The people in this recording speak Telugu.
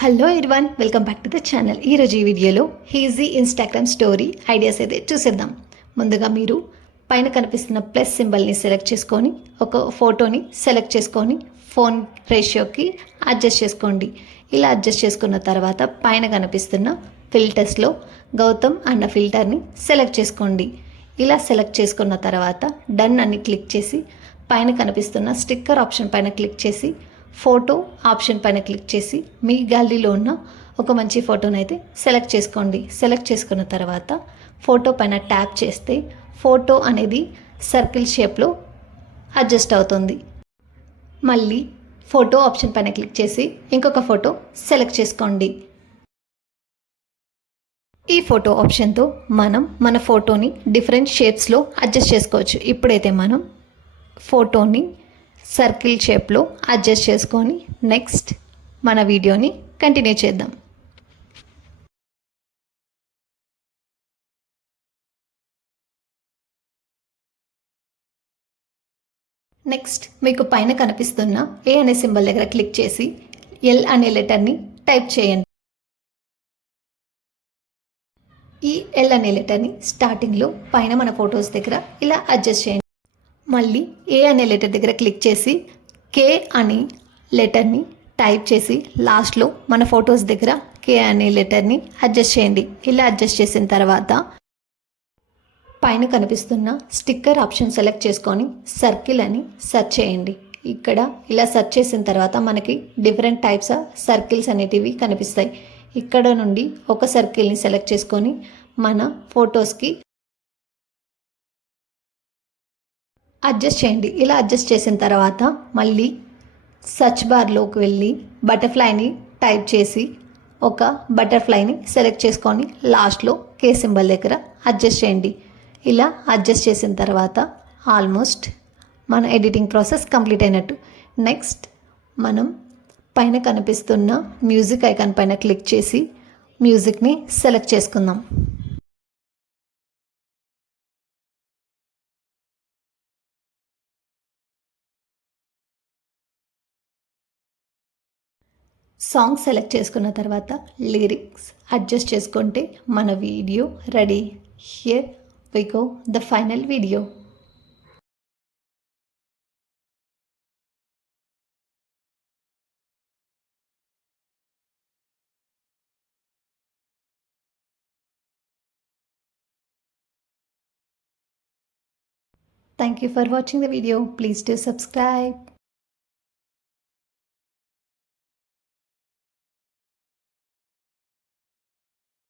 Hello everyone, welcome back to the channel. ఈరోజు ఈ వీడియోలో ఈజీ ఇన్స్టాగ్రామ్ స్టోరీ ఐడియాస్ అయితే చూసేద్దాం. ముందుగా మీరు పైన కనిపిస్తున్న ప్లస్ సింబల్ని సెలెక్ట్ చేసుకొని ఒక ఫోటోని సెలెక్ట్ చేసుకొని ఫోన్ రేషియోకి అడ్జస్ట్ చేసుకోండి. ఇలా అడ్జస్ట్ చేసుకున్న తర్వాత పైన కనిపిస్తున్న ఫిల్టర్స్లో గౌతమ్ అన్న ఫిల్టర్ని సెలెక్ట్ చేసుకోండి. ఇలా సెలెక్ట్ చేసుకున్న తర్వాత డన్ అని క్లిక్ చేసి పైన కనిపిస్తున్న స్టిక్కర్ ఆప్షన్ పైన క్లిక్ చేసి ఫోటో ఆప్షన్ పైన క్లిక్ చేసి మీ గ్యాలరీలో ఉన్న ఒక మంచి ఫోటోని అయితే సెలెక్ట్ చేసుకోండి. సెలెక్ట్ చేసుకున్న తర్వాత ఫోటో పైన ట్యాప్ చేస్తే ఫోటో అనేది సర్కిల్ షేప్లో అడ్జస్ట్ అవుతుంది. మళ్ళీ ఫోటో ఆప్షన్ పైన క్లిక్ చేసి ఇంకొక ఫోటో సెలెక్ట్ చేసుకోండి. ఈ ఫోటో ఆప్షన్తో మనం మన ఫోటోని డిఫరెంట్ షేప్స్లో అడ్జస్ట్ చేసుకోవచ్చు. ఇప్పుడైతే మనం ఫోటోని సర్కిల్ షేప్లో అడ్జస్ట్ చేసుకొని నెక్స్ట్ మన వీడియోని కంటిన్యూ చేద్దాం. నెక్స్ట్ మీకు పైన కనిపిస్తున్న ఏ అనే సింబల్ దగ్గర క్లిక్ చేసి ఎల్ అనే లెటర్ని టైప్ చేయండి. ఈ ఎల్ అనే లెటర్ని స్టార్టింగ్లో పైన మన ఫొటోస్ దగ్గర ఇలా అడ్జస్ట్ చేయండి. మళ్ళీ ఏ అనే లెటర్ దగ్గర క్లిక్ చేసి కే అని లెటర్ని టైప్ చేసి లాస్ట్లో మన ఫొటోస్ దగ్గర కే అనే లెటర్ని అడ్జస్ట్ చేయండి. ఇలా అడ్జస్ట్ చేసిన తర్వాత పైన కనిపిస్తున్న స్టిక్కర్ ఆప్షన్ సెలెక్ట్ చేసుకొని సర్కిల్ అని సెర్చ్ చేయండి. ఇక్కడ ఇలా సెర్చ్ చేసిన తర్వాత మనకి డిఫరెంట్ టైప్స్ ఆఫ్ సర్కిల్స్ అనేటివి కనిపిస్తాయి. ఇక్కడ నుండి ఒక సర్కిల్ని సెలెక్ట్ చేసుకొని మన ఫొటోస్కి అడ్జస్ట్ చేయండి. ఇలా అడ్జస్ట్ చేసిన తర్వాత మళ్ళీ సర్చ్ బార్లోకి వెళ్ళి బటర్ఫ్లైని టైప్ చేసి ఒక బటర్ఫ్లైని సెలెక్ట్ చేసుకొని లాస్ట్లో కే సింబల్ దగ్గర అడ్జస్ట్ చేయండి. ఇలా అడ్జస్ట్ చేసిన తర్వాత ఆల్మోస్ట్ మన ఎడిటింగ్ ప్రాసెస్ కంప్లీట్ అయినట్టు. నెక్స్ట్ మనం పైన కనిపిస్తున్న మ్యూజిక్ ఐకాన్ పైన క్లిక్ చేసి మ్యూజిక్ని సెలెక్ట్ చేసుకుందాం. సాంగ్ సెలెక్ట్ చేసుకున్న తర్వాత లిరిక్స్ అడ్జస్ట్ చేసుకుంటే మన video ready. Here we go the final video. Thank you for watching the video. Please do subscribe.